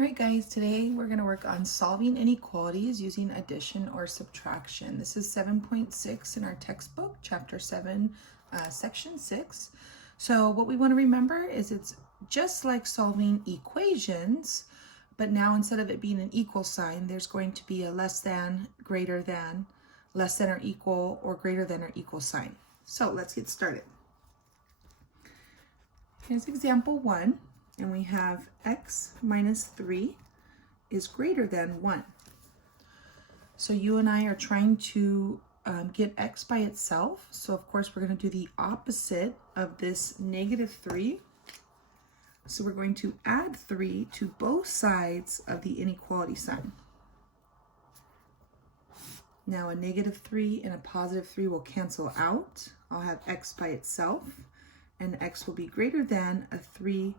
All right, guys, today we're going to work on solving inequalities using addition or subtraction. This is 7.6 in our textbook, chapter 7, section 6. So what we want to remember is it's just like solving equations, but now instead of it being an equal sign, there's going to be a less than, greater than, less than or equal, or greater than or equal sign. So let's get started. Here's example 1. And we have x minus 3 is greater than 1. So you and I are trying to get x by itself. So of course we're going to do the opposite of this negative 3. So we're going to add 3 to both sides of the inequality sign. Now a negative 3 and a positive 3 will cancel out. I'll have x by itself, and x will be greater than a 3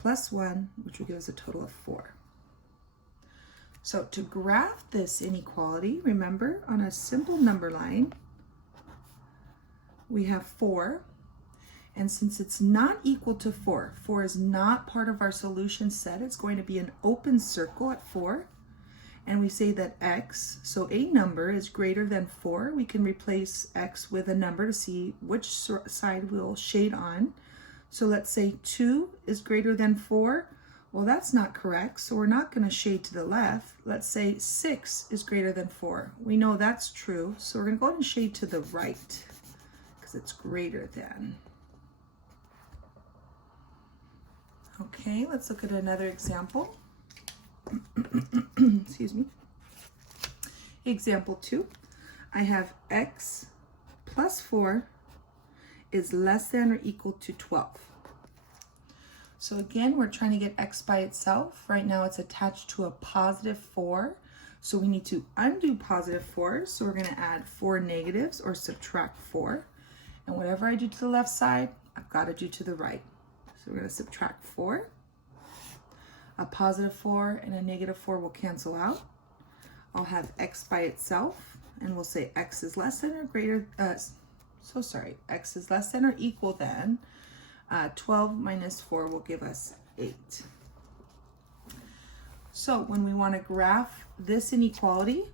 plus 1, which will give us a total of 4. So to graph this inequality, remember on a simple number line, we have 4. And since it's not equal to 4, 4 is not part of our solution set, it's going to be an open circle at 4. And we say that x, so a number is greater than 4. We can replace x with a number to see which side we'll shade on. So let's say 2 is greater than 4. Well, that's not correct, so we're not going to shade to the left. Let's say 6 is greater than 4. We know that's true, so we're going to go ahead and shade to the right because it's greater than. Okay, let's look at another example. Excuse me. Example 2. I have x plus 4 is less than or equal to 12. So again, we're trying to get x by itself. Right now it's attached to a positive 4. So we need to undo positive 4. So we're going to add 4 negatives or subtract 4. And whatever I do to the left side, I've got to do to the right. So we're going to subtract 4. A positive 4 and a negative 4 will cancel out. I'll have x by itself, and we'll say x is less than or greater, x is less than or equal than 12 minus 4 will give us 8. So when we want to graph this inequality,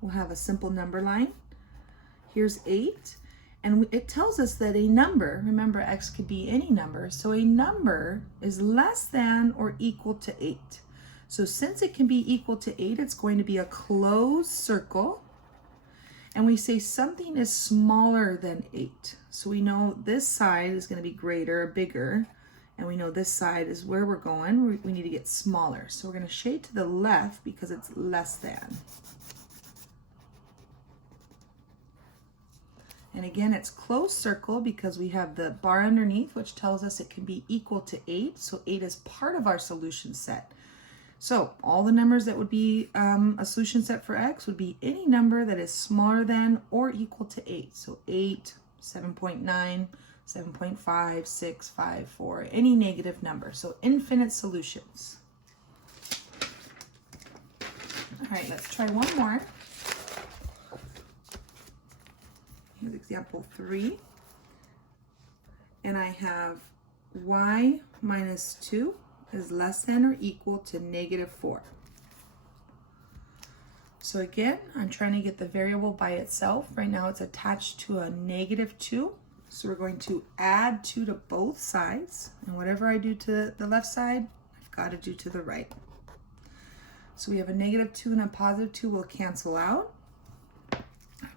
we'll have a simple number line. Here's 8, and it tells us that a number, remember x could be any number, so a number is less than or equal to 8. So since it can be equal to 8, it's going to be a closed circle. And we say something is smaller than 8. So we know this side is going to be greater, bigger, and we know this side is where we're going. We need to get smaller. So we're going to shade to the left because it's less than. And again, it's closed circle because we have the bar underneath, which tells us it can be equal to 8. So 8 is part of our solution set. So all the numbers that would be a solution set for x would be any number that is smaller than or equal to 8. So 8, 7.9, 7.5, 6, 5, 4, any negative number. So infinite solutions. All right, let's try one more. Here's example 3. And I have y minus 2 is less than or equal to negative 4. So again, I'm trying to get the variable by itself. Right now it's attached to a negative 2. So we're going to add 2 to both sides. And whatever I do to the left side, I've got to do to the right. So we have a negative 2 and a positive 2 will cancel out. I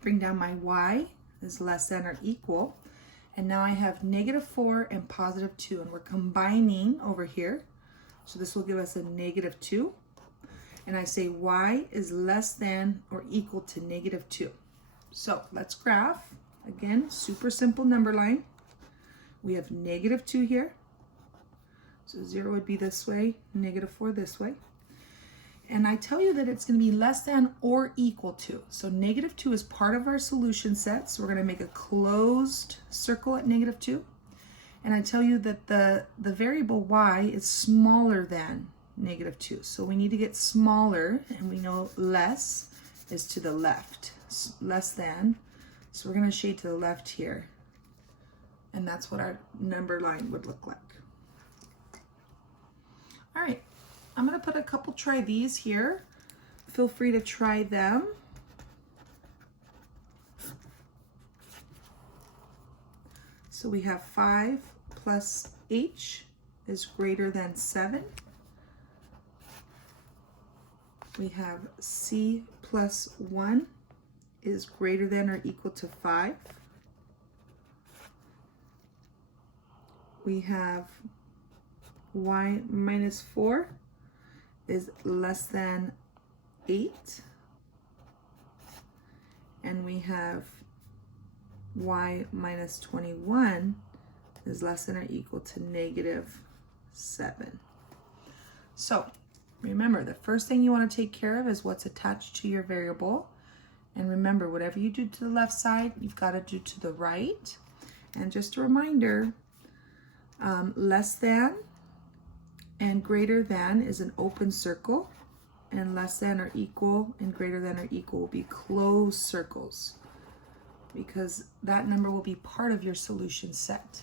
bring down my y is less than or equal. And now I have negative 4 and positive 2. And we're combining over here. So this will give us a negative 2. And I say y is less than or equal to negative 2. So let's graph. Again, super simple number line. We have negative 2 here. So 0 would be this way, negative 4 this way. And I tell you that it's going to be less than or equal to. So negative 2 is part of our solution set. So we're going to make a closed circle at negative 2. And I tell you that the variable y is smaller than negative 2. So we need to get smaller, and we know less is to the left, less than. So we're going to shade to the left here. And that's what our number line would look like. All right, I'm going to put a couple try these here. Feel free to try them. So we have 5 plus h is greater than 7. We have c plus 1 is greater than or equal to 5. We have y minus 4 is less than 8. And we have y minus 21 is less than or equal to negative 7. So remember, the first thing you want to take care of is what's attached to your variable. And remember, whatever you do to the left side, you've got to do to the right. And just a reminder, less than and greater than is an open circle, and less than or equal and greater than or equal will be closed circles, because that number will be part of your solution set.